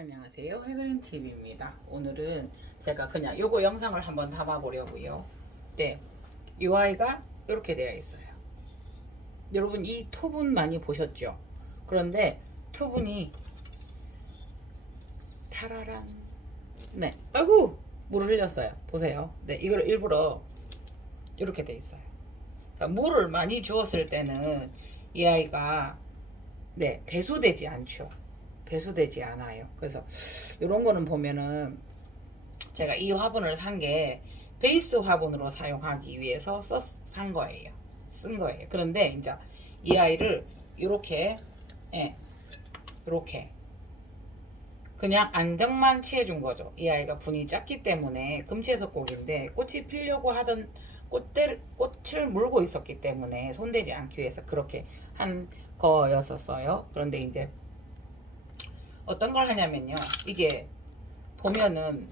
안녕하세요. 해그린 TV입니다. 오늘은 제가 그냥 요거 영상을 한번 담아 보려고요. 네, 이 아이가 이렇게 되어 있어요. 여러분 이 토분 많이 보셨죠? 그런데 토분이 타라란, 네, 아이고 물을 흘렸어요. 보세요. 네, 이걸 일부러 이렇게 돼 있어요. 자, 물을 많이 주었을 때는 이 아이가 네, 배수되지 않죠. 배수되지 않아요. 그래서 이런 거는 보면은 제가 이 화분을 산 게 베이스 화분으로 사용하기 위해서 산 거예요. 쓴 거예요. 그런데 이제 이 아이를 이렇게, 예, 이렇게 그냥 안정만 취해준 거죠. 이 아이가 분이 작기 때문에 금채석곡인데 꽃이 피려고 하던 꽃을 물고 있었기 때문에 손대지 않기 위해서 그렇게 한 거였었어요. 그런데 이제 어떤 걸 하냐면요. 이게 보면은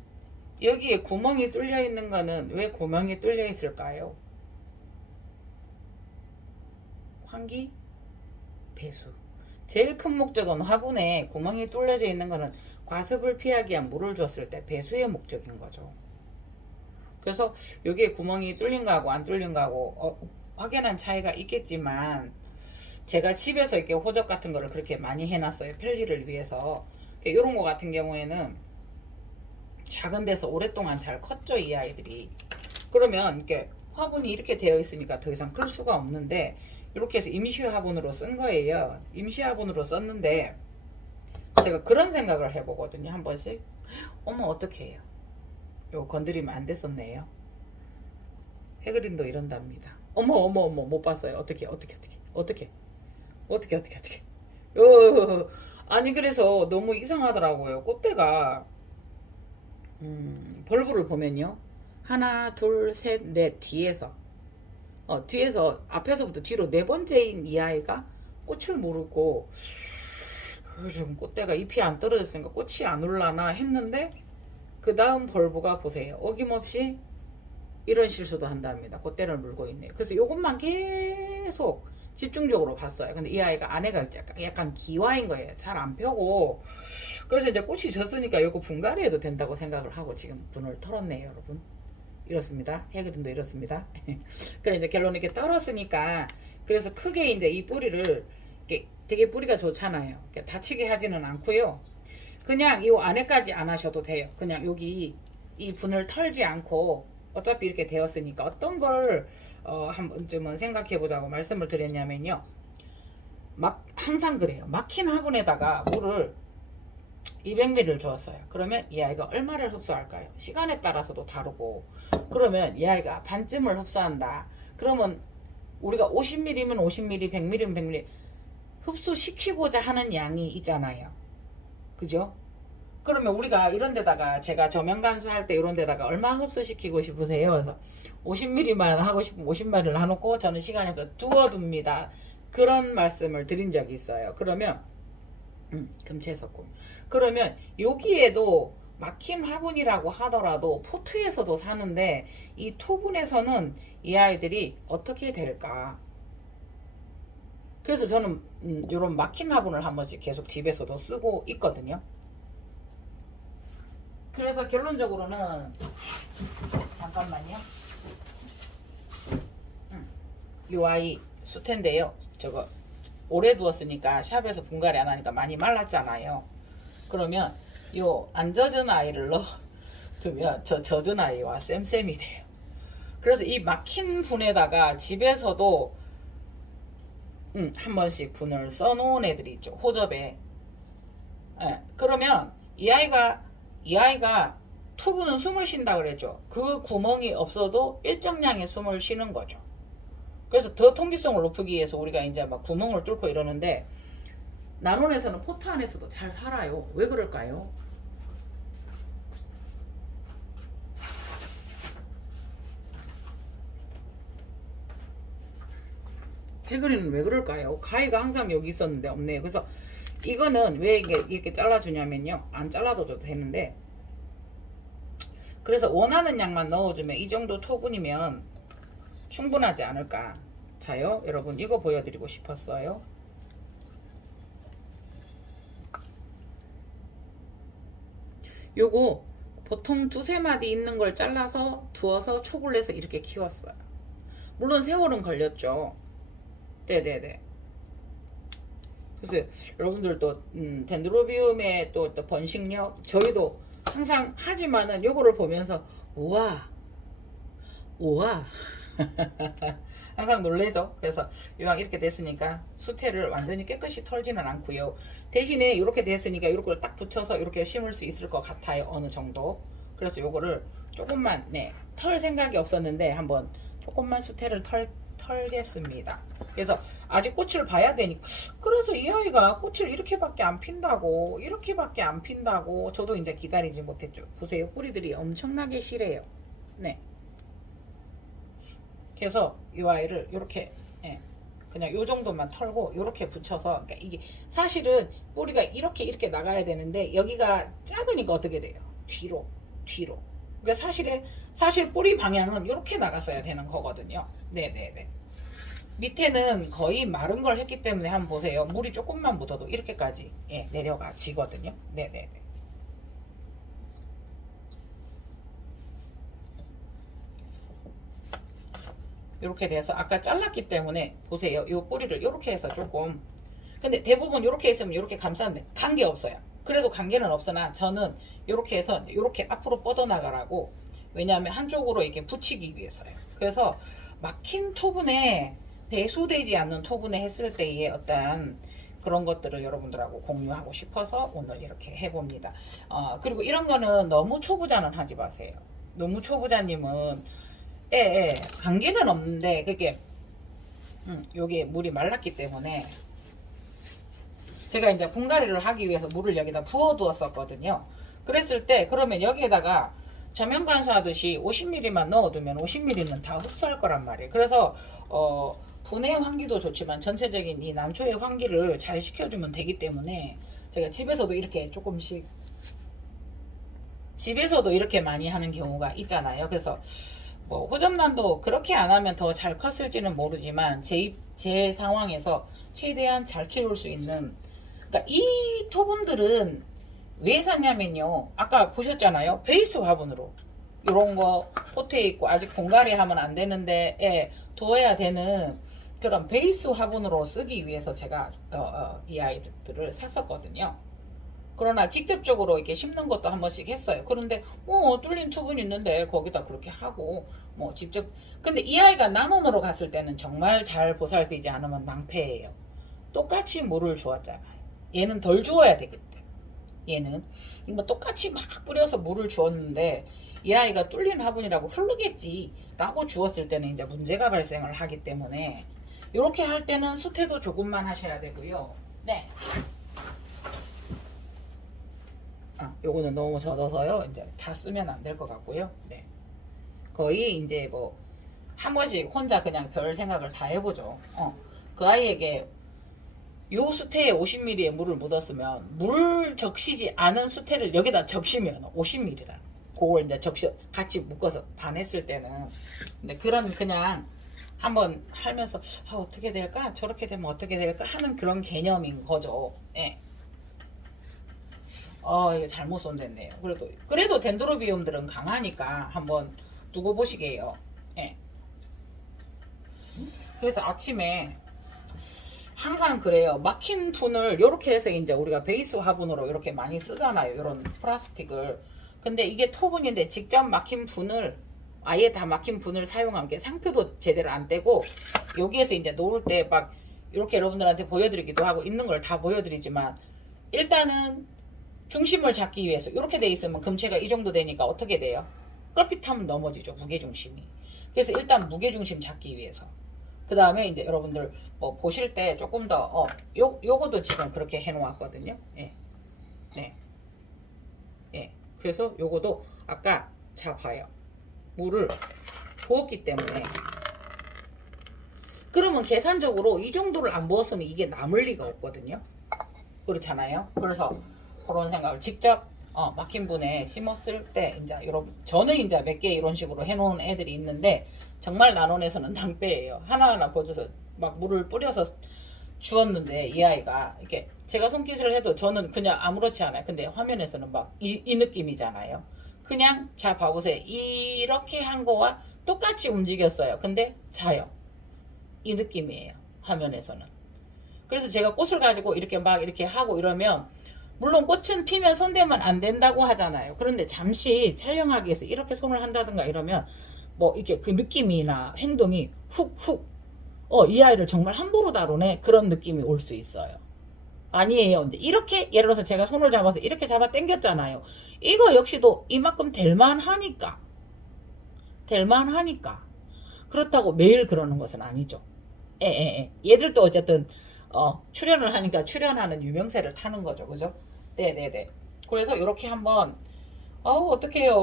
여기에 구멍이 뚫려 있는 거는 왜 구멍이 뚫려 있을까요? 환기? 배수. 제일 큰 목적은 화분에 구멍이 뚫려져 있는 거는 과습을 피하기 위한 물을 줬을 때 배수의 목적인 거죠. 그래서 여기에 구멍이 뚫린 거하고 안 뚫린 거하고 확연한 차이가 있겠지만 제가 집에서 이렇게 호적 같은 거를 그렇게 많이 해놨어요. 편리를 위해서. 이런 거 같은 경우에는 작은 데서 오랫동안 잘 컸죠, 이 아이들이. 그러면 이렇게 화분이 이렇게 되어 있으니까 더 이상 클 수가 없는데 이렇게 해서 임시 화분으로 쓴 거예요. 임시 화분으로 썼는데 제가 그런 생각을 해보거든요, 한 번씩. 어머, 어떻게 해요? 이거 건드리면 안 됐었네요. 해그린도 이런답니다. 어머, 어머, 어머, 못 봤어요. 어떻게. 아니, 그래서 너무 이상하더라고요. 꽃대가, 벌브를 보면요. 하나, 둘, 셋, 넷, 뒤에서, 앞에서부터 뒤로 네 번째인 이 아이가 꽃을 모르고, 좀 꽃대가 잎이 안 떨어졌으니까 꽃이 안 올라나 했는데, 그 다음 벌브가 보세요. 어김없이 이런 실수도 한답니다. 꽃대를 물고 있네요. 그래서 이것만 계속 집중적으로 봤어요. 근데 이 아이가 안에가 약간 기와인 거예요. 잘 안 펴고. 그래서 이제 꽃이 졌으니까 이거 분갈이 해도 된다고 생각을 하고 지금 분을 털었네요, 여러분. 이렇습니다. 해그린도 이렇습니다. 그래 이제 결론 이렇게 떨었으니까 그래서 크게 이제 이 뿌리를 이렇게 되게 뿌리가 좋잖아요. 다치게 하지는 않고요. 그냥 이 안에까지 안 하셔도 돼요. 그냥 여기 이 분을 털지 않고 어차피 이렇게 되었으니까 어떤 걸 한 번쯤은 생각해 보자고 말씀을 드렸냐면요. 항상 그래요. 막힌 화분에다가 물을 200ml를 주었어요. 그러면 이 아이가 얼마를 흡수할까요? 시간에 따라서도 다르고. 그러면 이 아이가 반쯤을 흡수한다. 그러면 우리가 50ml면 50ml, 100ml면 100ml 흡수시키고자 하는 양이 있잖아요. 그죠? 그러면 우리가 이런 데다가 제가 저면 간수할 때 이런 데다가 얼마 흡수시키고 싶으세요? 그래서 50ml만 하고 싶으면 50ml를 해놓고 저는 시간이 두어둡니다. 그런 말씀을 드린 적이 있어요. 그러면 금채석고 그러면 여기에도 막힌 화분이라고 하더라도 포트에서도 사는데 이 토분에서는 이 아이들이 어떻게 될까? 그래서 저는 이런 막힌 화분을 한 번씩 계속 집에서도 쓰고 있거든요. 그래서 결론적으로는 잠깐만요. 이 아이 수태인데요. 저거 오래 두었으니까 샵에서 분갈이 안 하니까 많이 말랐잖아요. 그러면 요 안 젖은 아이를 넣어두면 저 젖은 아이와 쌤쌤이 돼요. 그래서 이 막힌 분에다가 집에서도 한 번씩 분을 써놓은 애들이 있죠. 호접에. 예, 그러면 이 아이가 투부는 숨을 쉰다 그랬죠. 그 구멍이 없어도 일정량의 숨을 쉬는 거죠. 그래서 더 통기성을 높이기 위해서 우리가 이제 막 구멍을 뚫고 이러는데 나논에서는 포트 안에서도 잘 살아요. 왜 그럴까요? 해그리는 왜 그럴까요? 가위가 항상 여기 있었는데 없네요. 그래서 이거는 왜 이렇게 잘라주냐면요. 안 잘라도 줘도 되는데 그래서 원하는 양만 넣어주면 이 정도 토분이면 충분하지 않을까. 자요, 여러분 이거 보여드리고 싶었어요. 요거 보통 두세 마디 있는 걸 잘라서 두어서 촉을 내서 이렇게 키웠어요. 물론 세월은 걸렸죠. 네네네. 그래서 여러분들도 덴드로비움의 또 번식력 저희도 항상 하지만은 요거를 보면서 우와 우와 항상 놀래죠. 그래서 이왕 이렇게 됐으니까 수태를 완전히 깨끗이 털지는 않고요. 대신에 이렇게 됐으니까 이렇게 딱 붙여서 이렇게 심을 수 있을 것 같아요. 어느 정도. 그래서 요거를 조금만 털 생각이 없었는데 한번 조금만 수태를 털겠습니다. 그래서 아직 꽃을 봐야 되니까. 그래서 이 아이가 꽃을 이렇게밖에 안 핀다고 저도 이제 기다리지 못했죠. 보세요. 뿌리들이 엄청나게 실해요. 네. 그래서 이 아이를 이렇게 그냥 요 정도만 털고 이렇게 붙여서, 그러니까 이게 사실은 뿌리가 이렇게 나가야 되는데 여기가 작으니까 어떻게 돼요? 뒤로. 그러니까 사실 뿌리 방향은 이렇게 나갔어야 되는 거거든요. 네네네. 밑에는 거의 마른 걸 했기 때문에 한번 보세요. 물이 조금만 묻어도 이렇게까지 내려가 지거든요. 네네네. 이렇게 돼서 아까 잘랐기 때문에 보세요. 이 뿌리를 이렇게 해서 조금, 근데 대부분 이렇게 했으면 이렇게 감싸는데 관계 없어요. 그래도 관계는 없으나 저는 이렇게 해서 이렇게 앞으로 뻗어나가라고, 왜냐하면 한쪽으로 이렇게 붙이기 위해서요. 그래서 막힌 토분에 배수되지 않는 토분에 했을 때의 어떤 그런 것들을 여러분들하고 공유하고 싶어서 오늘 이렇게 해봅니다. 그리고 이런 거는 너무 초보자는 하지 마세요. 너무 초보자님은 관계는 없는데 그게 요게 물이 말랐기 때문에 제가 이제 분갈이를 하기 위해서 물을 여기다 부어 두었었거든요. 그랬을 때 그러면 여기에다가 저면 관수하듯이 50ml만 넣어두면 50ml는 다 흡수할 거란 말이에요. 그래서 분해 환기도 좋지만 전체적인 이 난초의 환기를 잘 시켜주면 되기 때문에 제가 집에서도 이렇게 조금씩 집에서도 이렇게 많이 하는 경우가 있잖아요. 그래서 뭐 호접란도 그렇게 안 하면 더 잘 컸을지는 모르지만 제 상황에서 최대한 잘 키울 수 있는, 그러니까 이 토분들은 왜 샀냐면요, 아까 보셨잖아요. 베이스 화분으로 이런 거 포트에 있고 아직 분갈이 하면 안 되는데 두어야 되는 그런 베이스 화분으로 쓰기 위해서 제가 이 아이들을 샀었거든요. 그러나 직접적으로 이렇게 심는 것도 한 번씩 했어요. 그런데 뚫린 투분이 있는데 거기다 그렇게 하고 직접, 근데 이 아이가 난원으로 갔을 때는 정말 잘 보살피지 않으면 낭패예요. 똑같이 물을 주었잖아요. 얘는 덜 주어야 되겠대. 얘는 이거 똑같이 막 뿌려서 물을 주었는데 이 아이가 뚫린 화분이라고 흐르겠지 라고 주었을 때는 이제 문제가 발생을 하기 때문에 이렇게 할 때는 수태도 조금만 하셔야 되고요. 네. 요거는 너무 젖어서요. 이제 다 쓰면 안 될 것 같고요. 네. 거의 이제 한 번씩 혼자 그냥 별 생각을 다 해보죠. 그 아이에게 요 수태에 50ml의 물을 묻었으면 물 적시지 않은 수태를 여기다 적시면 50ml라. 그걸 이제 같이 묶어서 반했을 때는. 근데 그냥 한번 하면서 어떻게 될까? 저렇게 되면 어떻게 될까? 하는 그런 개념인 거죠. 예. 이거 잘못 손댔네요. 그래도 덴드로비움들은 강하니까 한번 두고 보시게요. 예. 그래서 아침에 항상 그래요. 막힌 분을 이렇게 해서 이제 우리가 베이스 화분으로 이렇게 많이 쓰잖아요. 이런 플라스틱을. 근데 이게 토분인데 직접 막힌 분을 아예 다 막힌 분을 사용한 게 상표도 제대로 안 떼고 여기에서 이제 놓을 때 막 이렇게 여러분들한테 보여드리기도 하고 있는 걸 다 보여드리지만 일단은 중심을 잡기 위해서 이렇게 돼 있으면 금체가 이 정도 되니까 어떻게 돼요? 껄핏하면 넘어지죠. 무게중심이. 그래서 일단 무게중심 잡기 위해서. 그 다음에 이제 여러분들 보실 때 조금 더 요거도 지금 그렇게 해 놓았거든요. 예. 네. 예. 그래서 요거도 아까 자 봐요. 물을 부었기 때문에 그러면 계산적으로 이 정도를 안 부었으면 이게 남을 리가 없거든요. 그렇잖아요. 그래서 그런 생각을 직접 막힌 분에 심었을 때 이제 여러분 저는 이제 몇 개 이런 식으로 해놓은 애들이 있는데 정말 난원에서는 낭패예요. 하나하나 버져서 막 물을 뿌려서 주었는데 이 아이가 이렇게 제가 손짓을 해도 저는 그냥 아무렇지 않아요. 근데 화면에서는 막 이 느낌이잖아요. 그냥 자 봐보세요. 이렇게 한 거와 똑같이 움직였어요. 근데 자요. 이 느낌이에요. 화면에서는. 그래서 제가 꽃을 가지고 이렇게 막 이렇게 하고 이러면 물론 꽃은 피면 손대면 안 된다고 하잖아요. 그런데 잠시 촬영하기 위해서 이렇게 손을 한다든가 이러면 뭐 이렇게 그 느낌이나 행동이 훅훅 이 아이를 정말 함부로 다루네 그런 느낌이 올 수 있어요. 아니에요. 이제 이렇게 예를 들어서 제가 손을 잡아서 이렇게 잡아 당겼잖아요. 이거 역시도 이만큼 될만하니까 그렇다고 매일 그러는 것은 아니죠. 얘들도 어쨌든 출연을 하니까 출연하는 유명세를 타는 거죠. 그죠? 네네네. 그래서 이렇게 한번 어떡해요.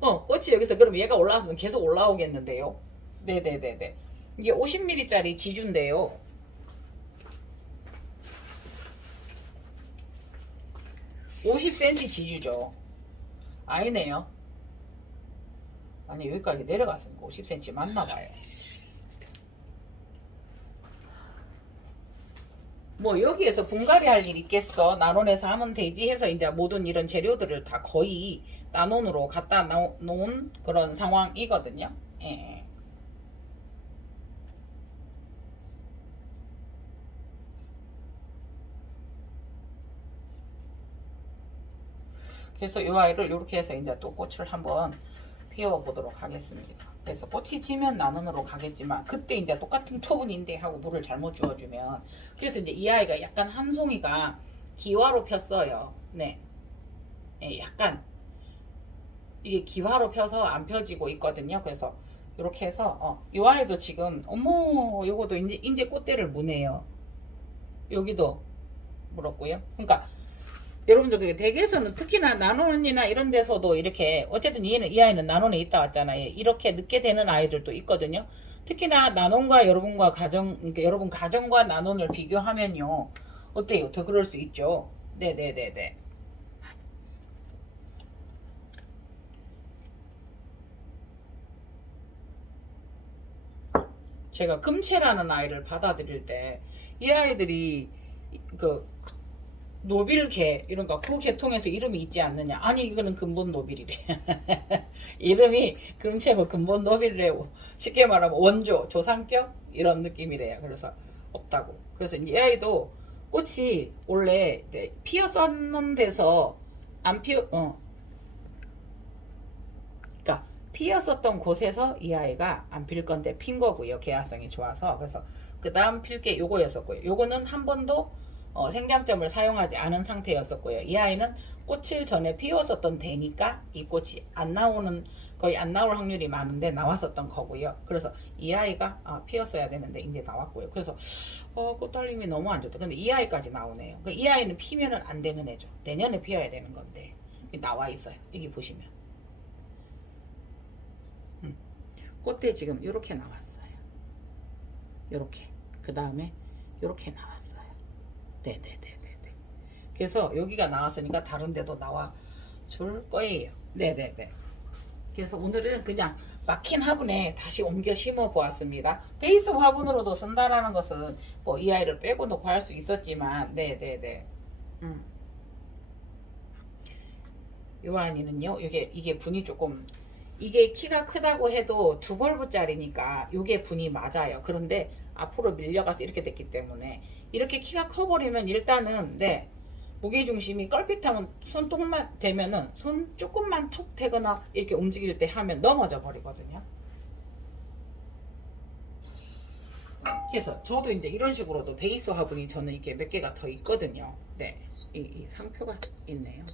꽃이 여기서 그럼 얘가 올라왔으면 계속 올라오겠는데요. 네네네네. 이게 50ml짜리 지주인데요. 50cm 지주죠. 아니네요. 아니 여기까지 내려갔으니까 50cm 맞나봐요. 뭐 여기에서 분갈이 할 일 있겠어. 나논에서 하면 되지 해서 이제 모든 이런 재료들을 다 거의 나논으로 갖다 놓은 그런 상황이거든요. 예. 그래서 이 아이를 이렇게 해서 이제 또 꽃을 한번 피워보도록 하겠습니다. 그래서 꽃이 지면 나눔으로 가겠지만 그때 이제 똑같은 토분인데 하고 물을 잘못 주어주면 그래서 이제 이 아이가 약간 한 송이가 기화로 폈어요. 네, 약간 이게 기화로 펴서 안 펴지고 있거든요. 그래서 이렇게 해서 이 아이도 지금 어머 요거도 이제 꽃대를 무네요. 여기도 물었고요. 그러니까 여러분들 댁에서는 특히나 나눔이나 이런 데서도 이렇게 어쨌든 이 아이는 나눔에 있다 왔잖아요. 이렇게 늦게 되는 아이들도 있거든요. 특히나 나눔과 여러분과 가정 그러니까 여러분 가정과 나눔을 비교하면요 어때요? 더 그럴 수 있죠. 네네네네. 제가 금채라는 아이를 받아들일 때 이 아이들이 그 노빌개 이런 거 계통에서 이름이 있지 않느냐. 아니 이거는 근본 노빌이래. 이름이 금채고 근본 노빌이래요. 쉽게 말하면 원조 조상격 이런 느낌이래요. 그래서 없다고. 그래서 이 아이도 꽃이 원래 피었었는 데서 안 피어 그러니까 피었었던 곳에서 이 아이가 안 필 건데 핀 거고요. 개화성이 좋아서. 그래서 그 다음 필 게 요거였었고요. 요거는 한 번도 생장점을 사용하지 않은 상태였었고요. 이 아이는 꽃을 전에 피웠었던 데니까 이 꽃이 안 나오는 거의 안 나올 확률이 많은데 나왔었던 거고요. 그래서 이 아이가 피었어야 되는데 이제 나왔고요. 그래서 꽃달림이 너무 안 좋다. 근데 이 아이까지 나오네요. 이 아이는 피면은 안 되는 애죠. 내년에 피어야 되는 건데 나와 있어요. 여기 보시면 꽃대 지금 이렇게 나왔어요. 이렇게 그 다음에 이렇게 나왔어요. 네네네네. 그래서 여기가 나왔으니까 다른 데도 나와 줄 거예요. 네네네. 그래서 오늘은 그냥 막힌 화분에 다시 옮겨 심어 보았습니다. 베이스 화분으로도 쓴다라는 것은 뭐 이 아이를 빼고 놓고 할 수 있었지만 네네네. 요 아이는요 이게 분이 조금 이게 키가 크다고 해도 2벌브짜리니까 이게 분이 맞아요. 그런데 앞으로 밀려가서 이렇게 됐기 때문에 이렇게 키가 커버리면 일단은 무게중심이 껄핏하면 손톱만 대면은 손 조금만 톡 대거나 이렇게 움직일 때 하면 넘어져 버리거든요. 그래서 저도 이제 이런 식으로도 베이스 화분이 저는 이게 몇 개가 더 있거든요. 네, 이 상표가 있네요.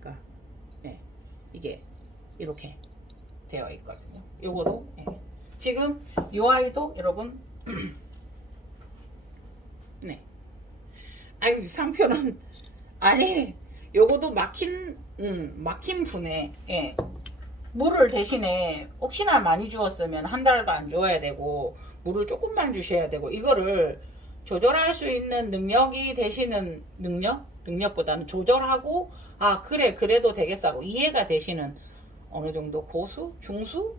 그러니까 네, 이게 이렇게 되어 있거든요. 요거도 지금 요 아이도 여러분 네. 아니 상표는 아니 요거도 막힌 분에 물을 대신에 혹시나 많이 주었으면 한 달간 줘야 되고 물을 조금만 주셔야 되고 이거를 조절할 수 있는 능력이 되시는 능력보다는 조절하고 그래 그래도 되겠어 하고 이해가 되시는 어느 정도 고수? 중수?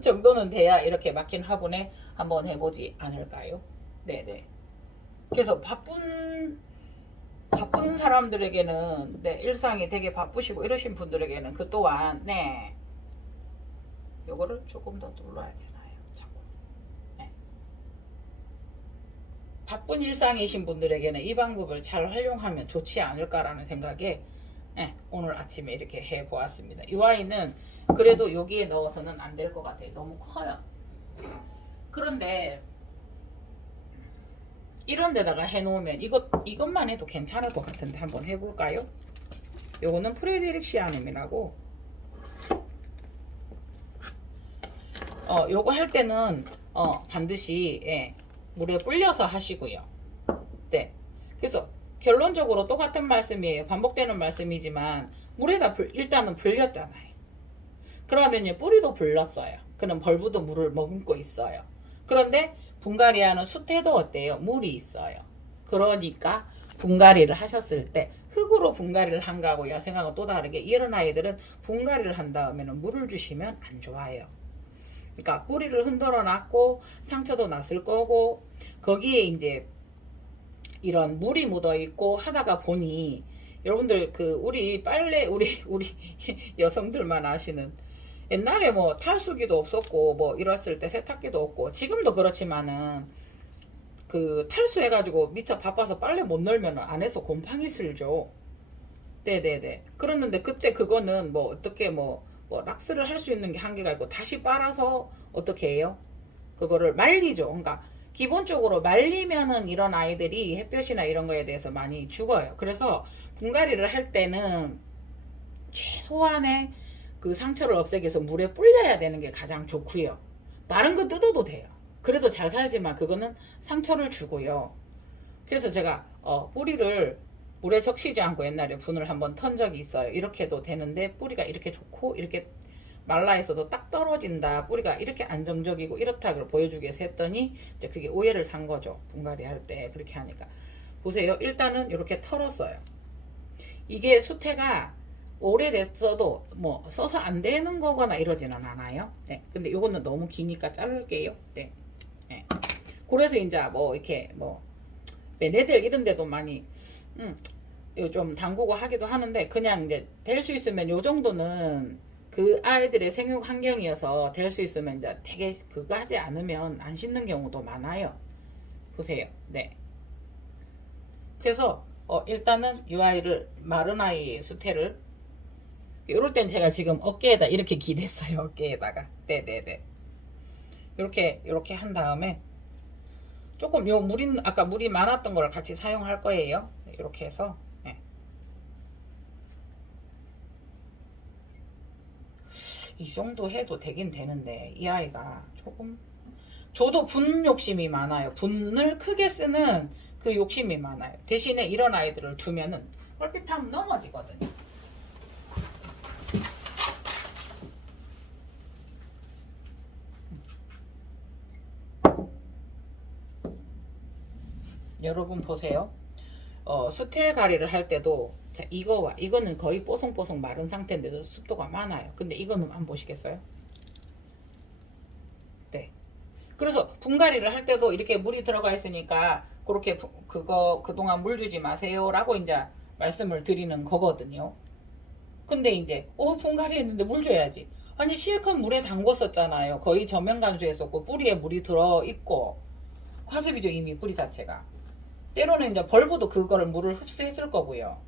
정도는 돼야 이렇게 막힌 화분에 한번 해보지 않을까요? 네네. 그래서 바쁜 사람들에게는, 네, 일상이 되게 바쁘시고 이러신 분들에게는 그 또한, 네, 요거를 조금 더 눌러야 되나요? 자꾸. 네. 바쁜 일상이신 분들에게는 이 방법을 잘 활용하면 좋지 않을까라는 생각에, 네, 오늘 아침에 이렇게 해 보았습니다. 이 와인은 그래도 여기에 넣어서는 안 될 것 같아요. 너무 커요. 그런데 이런 데다가 해놓으면 이것만 해도 괜찮을 것 같은데 한번 해볼까요? 요거는 프레데릭 시아넴이라고, 요거 할 때는 반드시, 예, 물에 불려서 하시고요. 네. 그래서 결론적으로 똑같은 말씀이에요. 반복되는 말씀이지만 물에다 일단은 불렸잖아요. 그러면요, 뿌리도 불렀어요. 그럼 벌브도 물을 머금고 있어요. 그런데 분갈이하는 수태도 어때요? 물이 있어요. 그러니까 분갈이를 하셨을 때 흙으로 분갈이를 한 거하고 야생하고 또 다르게 이런 아이들은 분갈이를 한 다음에는 물을 주시면 안 좋아요. 그러니까 뿌리를 흔들어 놨고 상처도 났을 거고 거기에 이제 이런 물이 묻어 있고 하다가 보니 여러분들 우리 빨래 우리 여성들만 아시는 옛날에 뭐 탈수기도 없었고 뭐 이랬을 때 세탁기도 없고 지금도 그렇지만은 탈수해가지고 미처 바빠서 빨래 못 널면 안에서 곰팡이 슬죠. 네네네. 그랬는데 그때 그거는 뭐 어떻게 뭐 락스를 할 수 있는 게 한계가 있고 다시 빨아서 어떻게 해요? 그거를 말리죠. 그러니까 기본적으로 말리면은 이런 아이들이 햇볕이나 이런 거에 대해서 많이 죽어요. 그래서 분갈이를 할 때는 최소한의 상처를 없애기 위해서 물에 불려야 되는 게 가장 좋고요. 마른 거 뜯어도 돼요. 그래도 잘 살지만 그거는 상처를 주고요. 그래서 제가 뿌리를 물에 적시지 않고 옛날에 분을 한번 턴 적이 있어요. 이렇게 해도 되는데 뿌리가 이렇게 좋고 이렇게 말라 있어도 딱 떨어진다. 뿌리가 이렇게 안정적이고 이렇다고 보여주기 위해서 했더니 이제 그게 오해를 산 거죠. 분갈이 할 때 그렇게 하니까. 보세요. 일단은 이렇게 털었어요. 이게 수태가 오래됐어도 뭐 써서 안 되는 거거나 이러지는 않아요. 네. 근데 요거는 너무 기니까 자를게요. 네. 네. 그래서 이제 뭐 이렇게 뭐 베네델 이런 데도 많이 좀 담그고 하기도 하는데 그냥 이제 될 수 있으면 요 정도는 그 아이들의 생육 환경이어서 될 수 있으면 이제 되게 그거 하지 않으면 안 씻는 경우도 많아요. 보세요. 네. 그래서 일단은 이 아이를 마른 아이의 수태를 요럴 땐 제가 지금 어깨에다 이렇게 기댔어요. 어깨에다가. 네네네. 요렇게 한 다음에 조금 아까 물이 많았던 걸 같이 사용할 거예요. 이렇게 해서. 네. 이 정도 해도 되긴 되는데 이 아이가 조금 저도 분 욕심이 많아요. 분을 크게 쓰는 그 욕심이 많아요. 대신에 이런 아이들을 두면은 얼핏하면 넘어지거든요. 여러분 보세요. 수태가리를 할 때도 자, 이거는 거의 뽀송뽀송 마른 상태인데도 습도가 많아요. 근데 이거는 안 보시겠어요? 네. 그래서 분갈이를 할 때도 이렇게 물이 들어가 있으니까 그렇게 그동안 물 주지 마세요라고 이제 말씀을 드리는 거거든요. 근데 이제 분갈이 했는데 물 줘야지. 아니 실컷 물에 담궜었잖아요. 거의 저면 간수했었고 뿌리에 물이 들어 있고 화습이죠 이미 뿌리 자체가. 때로는 이제 벌브도 그거를 물을 흡수했을 거고요.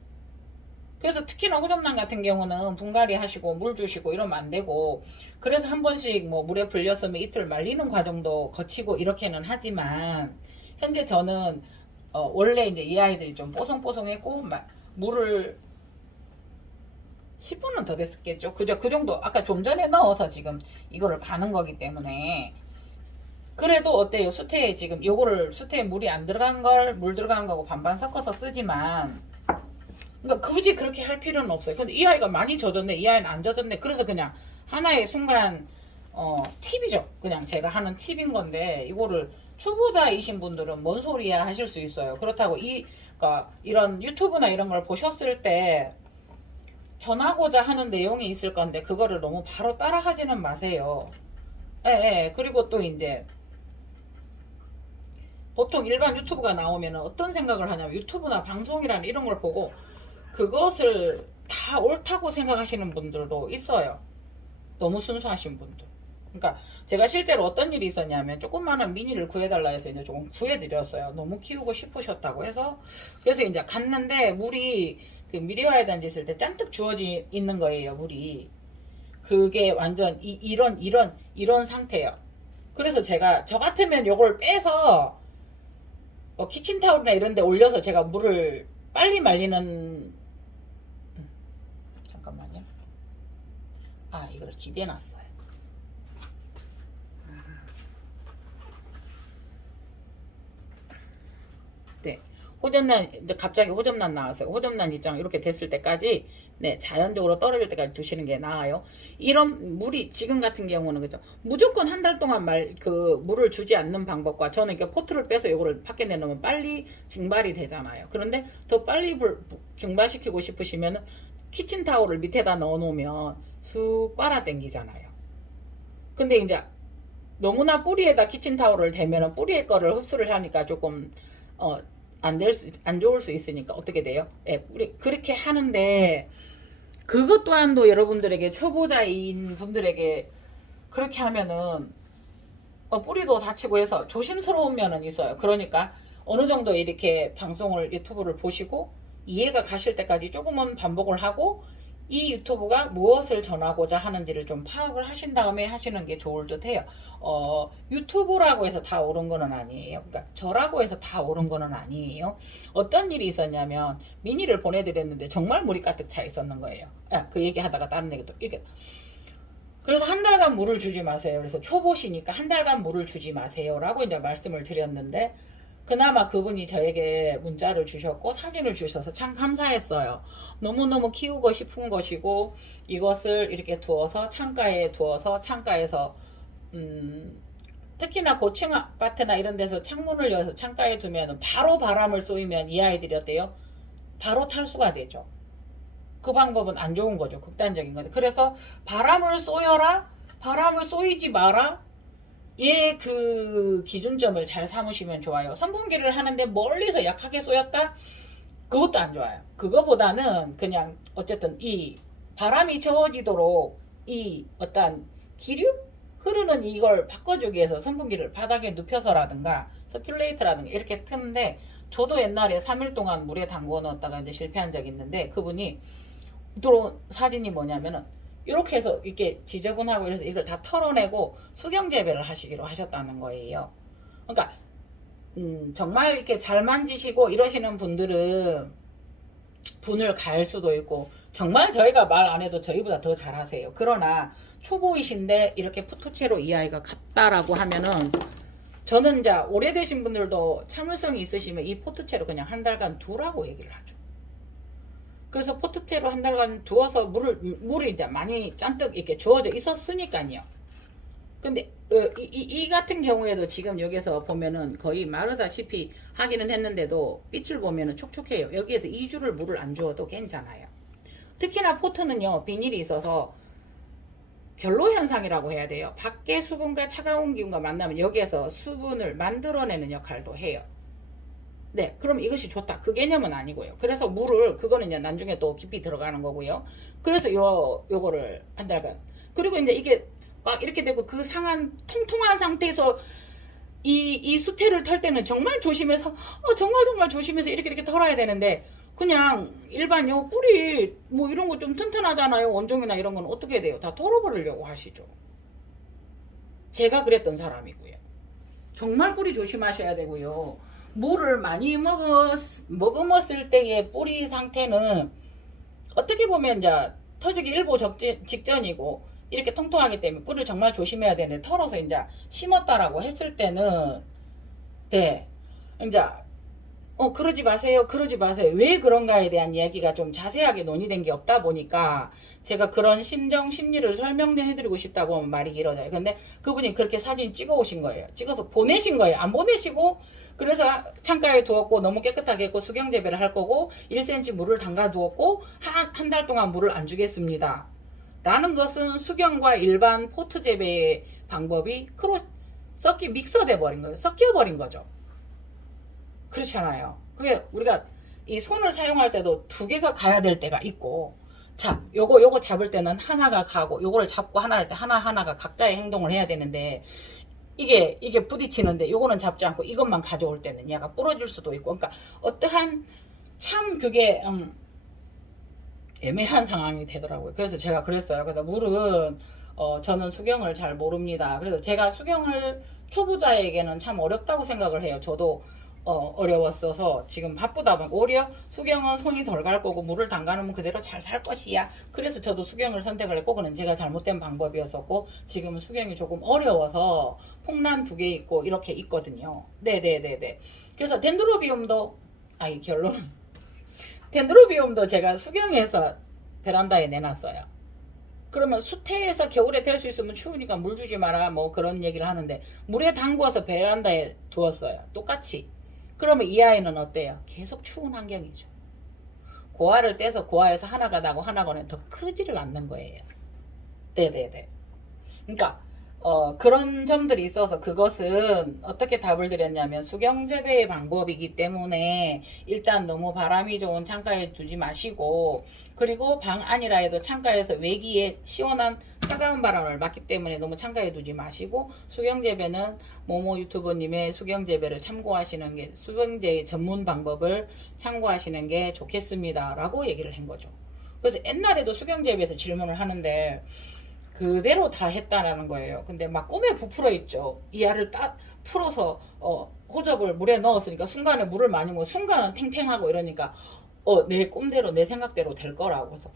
그래서 특히나 호접란 같은 경우는 분갈이 하시고 물 주시고 이러면 안 되고 그래서 한 번씩 뭐 물에 불렸으면 이틀 말리는 과정도 거치고 이렇게는 하지만 현재 저는 원래 이제 이 아이들이 좀 뽀송뽀송했고 물을 10분은 더 됐겠죠. 그죠? 그 정도 아까 좀 전에 넣어서 지금 이거를 가는 거기 때문에 그래도 어때요? 수태에 지금 요거를 수태에 물이 안 들어간 걸 물 들어간 거고 반반 섞어서 쓰지만 그러니까 굳이 그렇게 할 필요는 없어요. 근데 이 아이가 많이 젖었네 이 아이는 안 젖었네 그래서 그냥 하나의 순간 팁이죠. 그냥 제가 하는 팁인 건데 이거를 초보자이신 분들은 뭔 소리야 하실 수 있어요. 그렇다고 그러니까 이런 유튜브나 이런 걸 보셨을 때 전하고자 하는 내용이 있을 건데 그거를 너무 바로 따라 하지는 마세요. 예, 예. 그리고 또 이제 보통 일반 유튜브가 나오면 어떤 생각을 하냐면 유튜브나 방송이라는 이런 걸 보고 그것을 다 옳다고 생각하시는 분들도 있어요. 너무 순수하신 분들. 그러니까 제가 실제로 어떤 일이 있었냐면 조그마한 미니를 구해달라 해서 이제 조금 구해드렸어요. 너무 키우고 싶으셨다고 해서. 그래서 이제 갔는데 물이 그 미리와이단 짓을 때 잔뜩 주어져 있는 거예요. 물이. 그게 완전 이런 상태예요. 그래서 제가 저 같으면 요걸 빼서 키친타올이나 이런 데 올려서 제가 물을 빨리 말리는 잠깐만요. 아, 이걸 기대놨어요. 네. 호접란, 이제 갑자기 호접란 나왔어요. 호접란 입장 이렇게 됐을 때까지, 네, 자연적으로 떨어질 때까지 두시는 게 나아요. 이런 물이, 지금 같은 경우는, 그죠? 무조건 한 달 동안 물을 주지 않는 방법과 저는 이렇게 포트를 빼서 이거를 밖에 내놓으면 빨리 증발이 되잖아요. 그런데 더 빨리 증발시키고 싶으시면 키친타올을 밑에다 넣어 놓으면 쑥 빨아 당기잖아요. 근데 이제 너무나 뿌리에다 키친타올을 대면은 뿌리의 거를 흡수를 하니까 조금, 안 좋을 수 있으니까 어떻게 돼요? 예, 그렇게 하는데 그것 또한도 여러분들에게 초보자인 분들에게 그렇게 하면은 뿌리도 다치고 해서 조심스러운 면은 있어요. 그러니까 어느 정도 이렇게 방송을 유튜브를 보시고 이해가 가실 때까지 조금은 반복을 하고 이 유튜브가 무엇을 전하고자 하는지를 좀 파악을 하신 다음에 하시는 게 좋을 듯 해요. 유튜브라고 해서 다 옳은 거는 아니에요. 그러니까 저라고 해서 다 옳은 거는 아니에요. 어떤 일이 있었냐면 미니를 보내드렸는데 정말 물이 가득 차 있었는 거예요. 그 얘기 하다가 다른 얘기도 이렇게. 그래서 한 달간 물을 주지 마세요. 그래서 초보시니까 한 달간 물을 주지 마세요 라고 이제 말씀을 드렸는데 그나마 그분이 저에게 문자를 주셨고 사진을 주셔서 참 감사했어요. 너무너무 키우고 싶은 것이고 이것을 이렇게 두어서 창가에서 특히나 고층 아파트나 이런 데서 창문을 열어서 창가에 두면 바로 바람을 쏘이면 이 아이들이 어때요? 바로 탈수가 되죠. 그 방법은 안 좋은 거죠. 극단적인 건데. 그래서 바람을 쏘여라, 바람을 쏘이지 마라. 얘 그 기준점을 잘 삼으시면 좋아요. 선풍기를 하는데 멀리서 약하게 쏘였다? 그것도 안 좋아요. 그거보다는 그냥 어쨌든 이 바람이 저어지도록 이 어떤 기류? 흐르는 이걸 바꿔주기 위해서 선풍기를 바닥에 눕혀서라든가 서큘레이터라든가 이렇게 트는데 저도 옛날에 3일 동안 물에 담궈 넣었다가 이제 실패한 적이 있는데 그분이 들어온 사진이 뭐냐면은 이렇게 해서 이렇게 지저분하고 이래서 이걸 다 털어내고 수경 재배를 하시기로 하셨다는 거예요. 그러니까 정말 이렇게 잘 만지시고 이러시는 분들은 분을 가할 수도 있고 정말 저희가 말 안 해도 저희보다 더 잘하세요. 그러나 초보이신데 이렇게 푸토체로 이 아이가 갔다라고 하면은 저는 이제 오래되신 분들도 참을성이 있으시면 이 포트체로 그냥 한 달간 두라고 얘기를 하죠. 그래서 포트체로 한 달간 두어서 물이 이제 많이 잔뜩 이렇게 주어져 있었으니까요. 근데 이 같은 경우에도 지금 여기서 보면은 거의 마르다시피 하기는 했는데도 빛을 보면은 촉촉해요. 여기에서 2주를 물을 안 주어도 괜찮아요. 특히나 포트는요 비닐이 있어서 결로 현상이라고 해야 돼요. 밖의 수분과 차가운 기운과 만나면 여기에서 수분을 만들어내는 역할도 해요. 네, 그럼 이것이 좋다. 그 개념은 아니고요. 그래서 물을, 그거는 이제 나중에 또 깊이 들어가는 거고요. 그래서 요거를 한 달간. 그리고 이제 이게 막 이렇게 되고 그 상한, 통통한 상태에서 이 수태를 털 때는 정말 조심해서, 정말 조심해서 이렇게 털어야 되는데, 그냥 일반 요 뿌리, 뭐 이런 거 좀 튼튼하잖아요. 원종이나 이런 건 어떻게 돼요? 다 털어버리려고 하시죠. 제가 그랬던 사람이고요. 정말 뿌리 조심하셔야 되고요. 물을 많이 먹었을 때의 뿌리 상태는 어떻게 보면 이제 터지기 일보 직전이고 이렇게 통통하기 때문에 뿌리를 정말 조심해야 되는데 털어서 이제 심었다라고 했을 때는 네 이제 그러지 마세요. 그러지 마세요. 왜 그런가에 대한 이야기가 좀 자세하게 논의된 게 없다 보니까 제가 그런 심정, 심리를 설명해드리고 싶다고 하면 말이 길어져요. 근데 그분이 그렇게 사진 찍어 오신 거예요. 찍어서 보내신 거예요. 안 보내시고 그래서 창가에 두었고 너무 깨끗하게 했고 수경재배를 할 거고 1cm 물을 담가 두었고 한 달 동안 물을 안 주겠습니다. 라는 것은 수경과 일반 포트 재배의 방법이 믹서돼 버린 거예요. 섞여 버린 거죠. 그렇잖아요. 그게 우리가 이 손을 사용할 때도 두 개가 가야 될 때가 있고, 자, 요거 잡을 때는 하나가 가고, 요거를 잡고 하나 할 때 하나가 각자의 행동을 해야 되는데, 이게 부딪히는데, 요거는 잡지 않고 이것만 가져올 때는 얘가 부러질 수도 있고, 그러니까 어떠한 참 그게, 애매한 상황이 되더라고요. 그래서 제가 그랬어요. 그래서 물은, 저는 수경을 잘 모릅니다. 그래서 제가 수경을 초보자에게는 참 어렵다고 생각을 해요. 저도 어려웠어서 지금 바쁘다 보니까 오히려 수경은 손이 덜 갈 거고 물을 담가놓으면 그대로 잘 살 것이야. 그래서 저도 수경을 선택을 했고 그는 제가 잘못된 방법이었었고 지금은 수경이 조금 어려워서 폭란 2개 있고 이렇게 있거든요. 네네네네. 그래서 덴드로비움도 결론 덴드로비움도 제가 수경해서 베란다에 내놨어요. 그러면 수태에서 겨울에 될 수 있으면 추우니까 물 주지 마라 뭐 그런 얘기를 하는데 물에 담궈서 베란다에 두었어요. 똑같이. 그러면 이 아이는 어때요? 계속 추운 환경이죠. 고아를 떼서 고아에서 하나가 나고 하나가는 더 크지를 않는 거예요. 네네네. 그러니까 그런 점들이 있어서 그것은 어떻게 답을 드렸냐면 수경재배의 방법이기 때문에 일단 너무 바람이 좋은 창가에 두지 마시고 그리고 방 안이라 해도 창가에서 외기에 시원한 차가운 바람을 맞기 때문에 너무 창가에 두지 마시고 수경재배는 모모 유튜버님의 수경재배를 참고하시는 게 수경재 전문 방법을 참고하시는 게 좋겠습니다 라고 얘기를 한 거죠. 그래서 옛날에도 수경재배에서 질문을 하는데 그대로 다 했다라는 거예요. 근데 막 꿈에 부풀어 있죠. 이 알을 딱 풀어서 호접을 물에 넣었으니까 순간에 물을 많이 먹어 순간은 탱탱하고 이러니까 내 꿈대로 내 생각대로 될 거라고. 그래서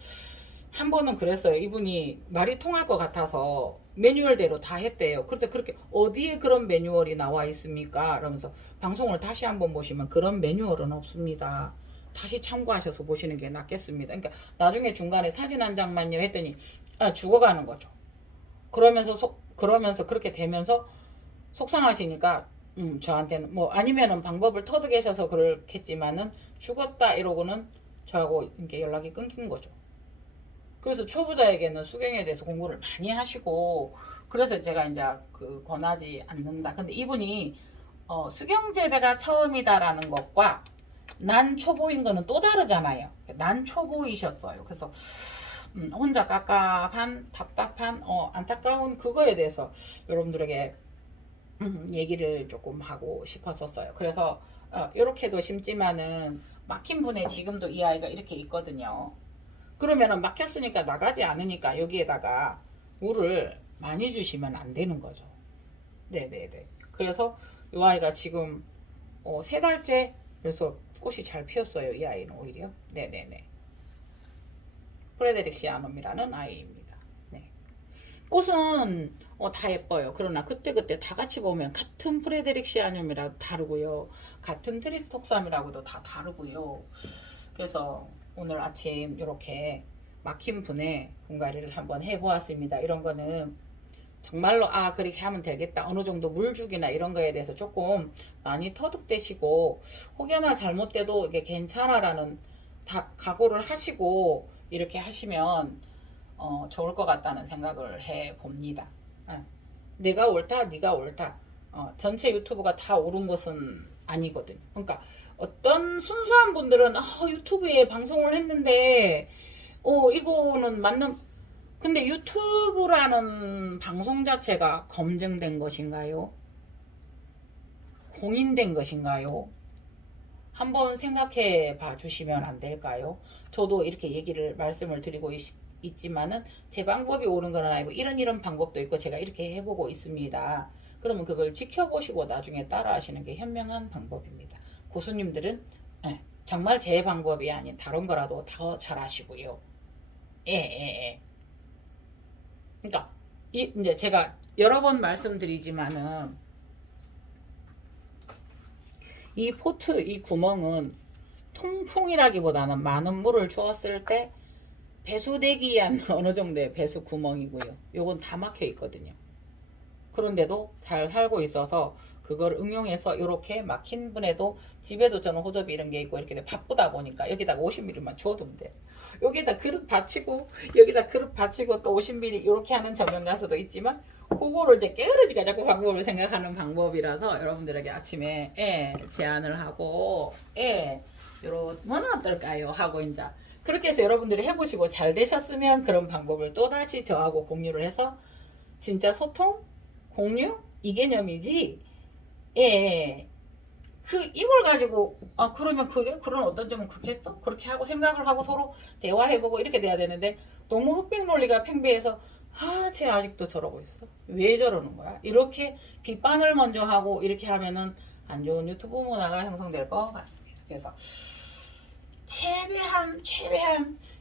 한 번은 그랬어요. 이분이 말이 통할 것 같아서 매뉴얼대로 다 했대요. 그래서 그렇게 어디에 그런 매뉴얼이 나와 있습니까? 그러면서 방송을 다시 한번 보시면 그런 매뉴얼은 없습니다. 다시 참고하셔서 보시는 게 낫겠습니다. 그러니까 나중에 중간에 사진 한 장만요 했더니 죽어가는 거죠. 그러면서 그렇게 되면서 속상하시니까 저한테는 뭐 아니면은 방법을 터득하셔서 그렇겠지만은 죽었다 이러고는 저하고 이렇게 연락이 끊긴 거죠. 그래서 초보자에게는 수경에 대해서 공부를 많이 하시고 그래서 제가 이제 그 권하지 않는다. 근데 이분이 수경 재배가 처음이다라는 것과 난 초보인 거는 또 다르잖아요. 난 초보이셨어요. 그래서 혼자 깝깝한 답답한 안타까운 그거에 대해서 여러분들에게 얘기를 조금 하고 싶었었어요. 그래서 이렇게도 심지만은 막힌 분에 지금도 이 아이가 이렇게 있거든요. 그러면은 막혔으니까 나가지 않으니까 여기에다가 물을 많이 주시면 안 되는 거죠. 네네네. 그래서 이 아이가 지금 3달째 그래서 꽃이 잘 피었어요. 이 아이는 오히려. 네네네. 프레데릭시아눔이라는 아이입니다. 네. 꽃은 다 예뻐요. 그러나 그때그때 다 같이 보면 같은 프레데릭시아눔이라도 다르고요. 같은 트리스톡삼이라고도 다 다르고요. 그래서 오늘 아침 이렇게 막힌 분의 분갈이를 한번 해보았습니다. 이런 거는 정말로 그렇게 하면 되겠다. 어느 정도 물주기나 이런 거에 대해서 조금 많이 터득되시고 혹여나 잘못돼도 이게 괜찮아라는 다 각오를 하시고 이렇게 하시면 좋을 것 같다는 생각을 해 봅니다. 내가 옳다, 네가 옳다. 전체 유튜브가 다 옳은 것은 아니거든. 그러니까 어떤 순수한 분들은 유튜브에 방송을 했는데 이거는 맞는 근데 유튜브라는 방송 자체가 검증된 것인가요? 공인된 것인가요? 한번 생각해 봐 주시면 안 될까요? 저도 이렇게 말씀을 드리고 있지만은 제 방법이 옳은 건 아니고 이런 방법도 있고 제가 이렇게 해보고 있습니다. 그러면 그걸 지켜보시고 나중에 따라 하시는 게 현명한 방법입니다. 고수님들은 정말 제 방법이 아닌 다른 거라도 더 잘 아시고요. 예. 그러니까 이제 제가 여러 번 말씀드리지만은 이 포트 이 구멍은 통풍이라기보다는 많은 물을 주었을 때 배수되기 위한 어느 정도의 배수 구멍이고요. 요건 다 막혀 있거든요. 그런데도 잘 살고 있어서 그걸 응용해서 이렇게 막힌 분에도 집에도 저는 호접이 이런 게 있고 이렇게 바쁘다 보니까 여기다가 50ml만 줘두면 돼. 여기다 그릇 받치고 여기다 그릇 받치고 또 50ml 이렇게 하는 전면 가수도 있지만 그거를 이제 깨어르지가 자꾸 방법을 생각하는 방법이라서 여러분들에게 아침에 제안을 하고 요러면 어떨까요 하고 이제 그렇게 해서 여러분들이 해보시고 잘 되셨으면 그런 방법을 또다시 저하고 공유를 해서 진짜 소통 공유 이 개념이지. 이걸 가지고 그러면 그게 그런 어떤 점은 그렇게 했어? 그렇게 하고 생각을 하고 서로 대화해보고 이렇게 돼야 되는데 너무 흑백 논리가 팽배해서 쟤 아직도 저러고 있어. 왜 저러는 거야? 이렇게 비판을 먼저 하고 이렇게 하면은 안 좋은 유튜브 문화가 형성될 것 같습니다. 그래서 최대한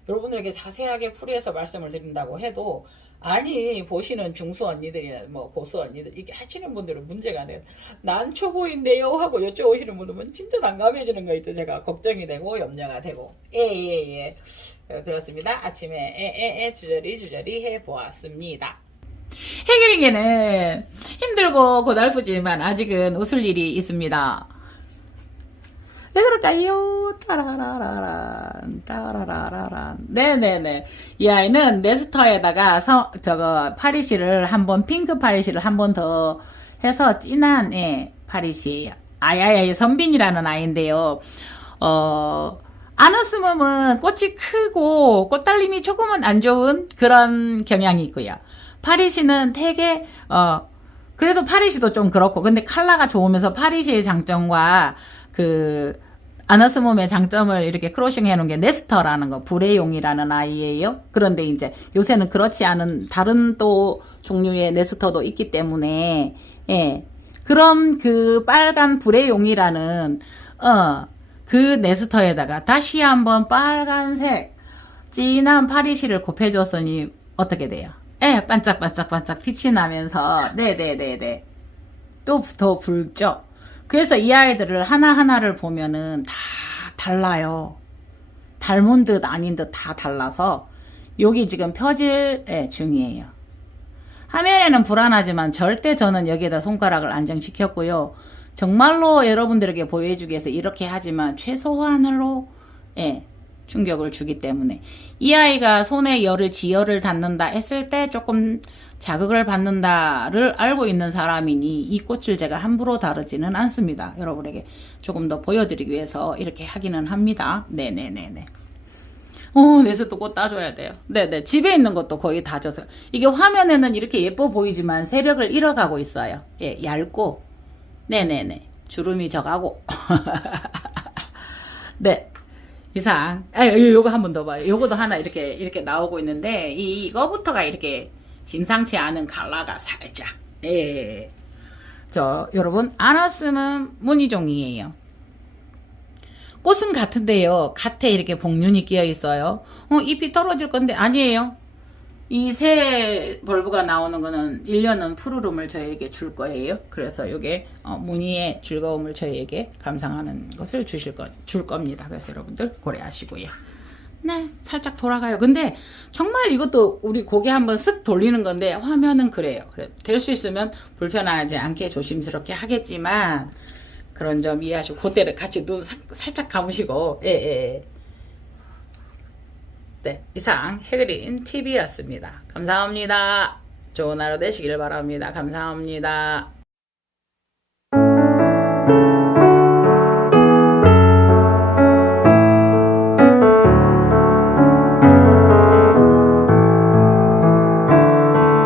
여러분들에게 자세하게 풀이해서 말씀을 드린다고 해도 아니 보시는 중수 언니들이나 뭐 고수 언니들 이렇게 하시는 분들은 문제가 돼요. 난 초보인데요 하고 여쭤오시는 분들은 진짜 난감해지는 거 있죠. 제가 걱정이 되고 염려가 되고 그렇습니다. 아침에 주저리 해보았습니다. 해결이게는 힘들고 고달프지만 아직은 웃을 일이 있습니다. 왜 그럴까요? 따라라라란. 네네네. 이 아이는 네스터에다가 파리시를 한번, 핑크 파리시를 한 번 더 해서 진한, 파리시예요. 선빈이라는 아이인데요. 아너스mom은 꽃이 크고 꽃달림이 조금은 안 좋은 그런 경향이 있고요. 파리시는 되게, 그래도 파리시도 좀 그렇고, 근데 컬러가 좋으면서 파리시의 장점과 아너스mom의 장점을 이렇게 크로싱 해놓은 게 네스터라는 거, 불의용이라는 아이예요. 그런데 이제 요새는 그렇지 않은 다른 또 종류의 네스터도 있기 때문에, 그런 빨간 불의용이라는, 그 네스터에다가 다시 한번 빨간색, 진한 파리시를 곱해줬으니 어떻게 돼요? 반짝반짝반짝 빛이 나면서, 네네네네. 또 더 붉죠? 그래서 이 아이들을 하나하나를 보면은 다 달라요. 닮은 듯 아닌 듯 다 달라서 여기 지금 펴질 중이에요. 화면에는 불안하지만 절대 저는 여기에다 손가락을 안정시켰고요. 정말로 여러분들에게 보여주기 위해서 이렇게 하지만 최소한으로 충격을 주기 때문에 이 아이가 손에 지열을 닿는다 했을 때 조금 자극을 받는다를 알고 있는 사람이니 이 꽃을 제가 함부로 다루지는 않습니다. 여러분에게 조금 더 보여드리기 위해서 이렇게 하기는 합니다. 네네네네. 내수도 꽃 따줘야 돼요. 네네. 집에 있는 것도 거의 다 줬어요. 이게 화면에는 이렇게 예뻐 보이지만 세력을 잃어가고 있어요. 얇고. 네네네. 주름이 져가고. 네. 이상. 요거 한 번 더 봐요. 요거도 하나 이렇게 나오고 있는데, 이거부터가 이렇게 심상치 않은 컬러가 살짝. 여러분, 아너스mom은 무늬종이에요. 꽃은 같은데요. 갓에 이렇게 복륜이 끼어 있어요. 잎이 떨어질 건데, 아니에요. 이 새 벌브가 나오는 거는 1년은 푸르름을 저희에게 줄 거예요. 그래서 요게 무늬의 즐거움을 저희에게 감상하는 것을 줄 겁니다. 그래서 여러분들 고려하시고요. 네, 살짝 돌아가요. 근데 정말 이것도 우리 고개 한번 쓱 돌리는 건데 화면은 그래요. 될 수 있으면 불편하지 않게 조심스럽게 하겠지만 그런 점 이해하시고 그때를 같이 눈 살짝 감으시고 네, 이상 해그린 TV였습니다. 감사합니다. 좋은 하루 되시길 바랍니다. 감사합니다.